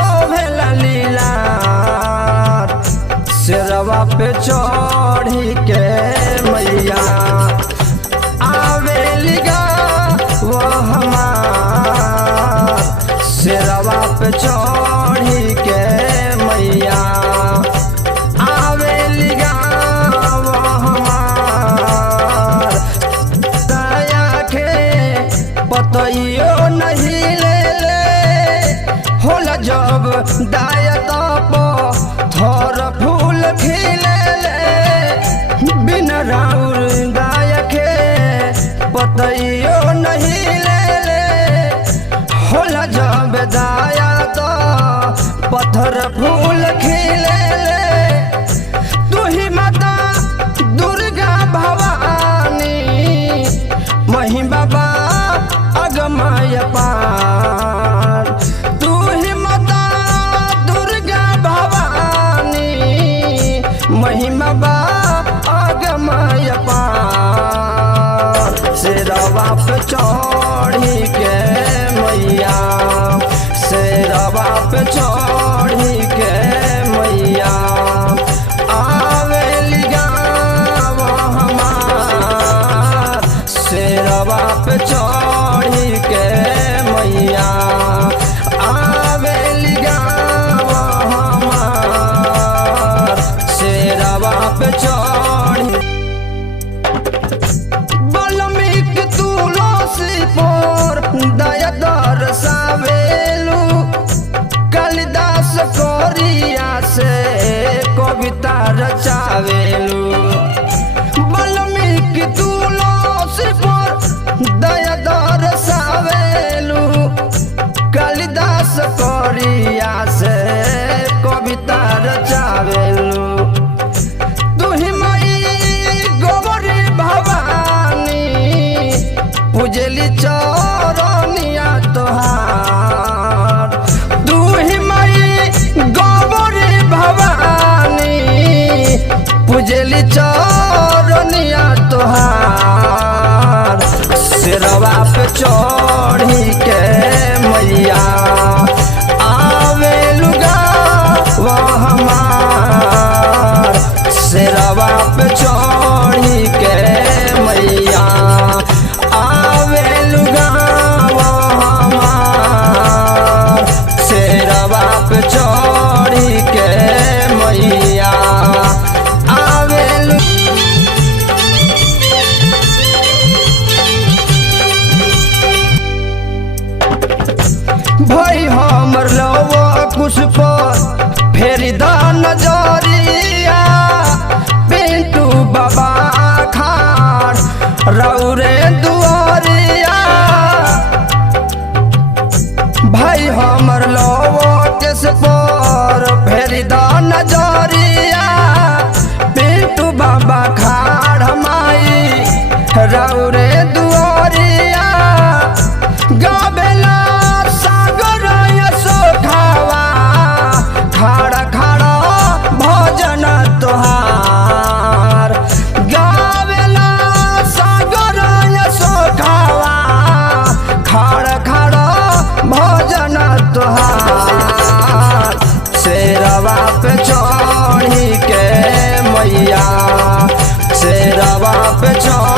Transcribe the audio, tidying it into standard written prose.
शोभेला लीला शेरवा पे चढ़ी के मैया आवेली गा वो हमार शेरवा पे चढ़ी के मैया आवेली गा वो हमार दया के पतइयो नहीं ले होला जब दायत थर फूल खिले बिना राउर दाया के पतइयो नहीं ले होला जब दायत पत्थर फूल खिले तू ही माता दुर्गा भवानी महिमा बा अगमय पार तू ही माता दुर्गा भवानी महिमा बा अगमय पार शेरवा पे चढ़ी के मैया शेरवा पे चढ़ी के मैया आवेली गाँव हमार शेरवा पे चढ़ी के मैया आवेली गाँव हमार शेरवा पे चढ़ी बल्मीक तुलसी पर दया दर्शावेलू कालिदास कोरिया से कविता रचावेलू बल्मीक तुलसी पर दया दर्शावेलू कालिदास कोरिया से कविता रचावेलू तू ही माई गोबरी भवानी पूजली चरनिया तोहार तू ही माई गोबरी भवानी पूजली चरनिया तोहार शेरवा पे चढ़ी के मैया आवेलू गाँव हमार शेरवा पे चढ़ी के मैया आवेलू गाँव हमार शेरवा पे चढ़ी के मैया आवेलू भाई हमर लवा कुछ पर फेरी दा नजरिया पिंटू बाबा खाड़ रौरे दुआरिया भाई हमर लवा किस पर फेरी दा नजरिया पिंटू बाबा खाड़ माई रौरे दुआरिया गावेला सागर यशोखावा खड़ा खड़ा भजन तोहार गावेला सागर यशोखावा खड़ा खड़ा भजन तोहार शेरवा पे चढ़ी के मैया शेरवा पे चढ़ी